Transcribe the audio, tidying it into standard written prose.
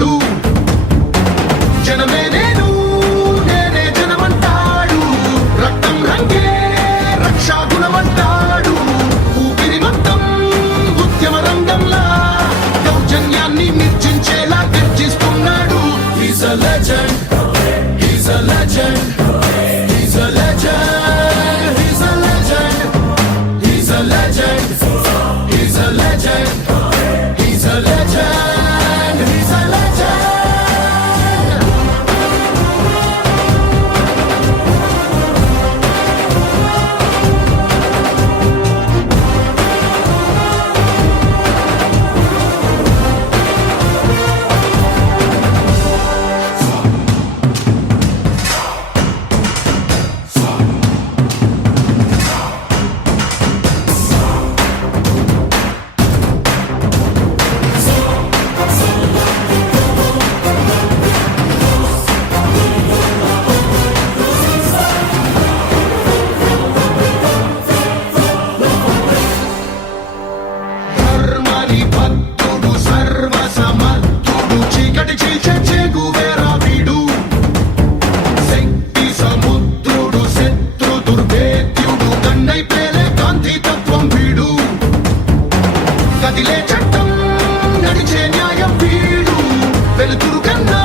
అంటాడు. జనమే నేను, నేనే జనమంటాడు. రక్తం రంగే రక్షా గుణమంటాడు. ఊపిరి మొత్తం ఉద్యమ రంగంలా దౌర్జన్యాన్ని నిర్జించేలా గర్జిస్తున్నాడు. He's a legend, he's a legend, he's a legend, he's a legend, he's a legend, he's a legend, he's a legend, he's a legend. ధర్మాని భక్తుడు సర్వ సమర్థుడు చీకటి చీల్చే చెగువేరా వీడు. శక్తి సముద్రుడు శత్రు దుర్భేద్యుడు కన్నై పేలే కాంతి తత్వం వీడు. కదిలే చట్టం నడిచే న్యాయం వీడు. వెలుతురు కన్నా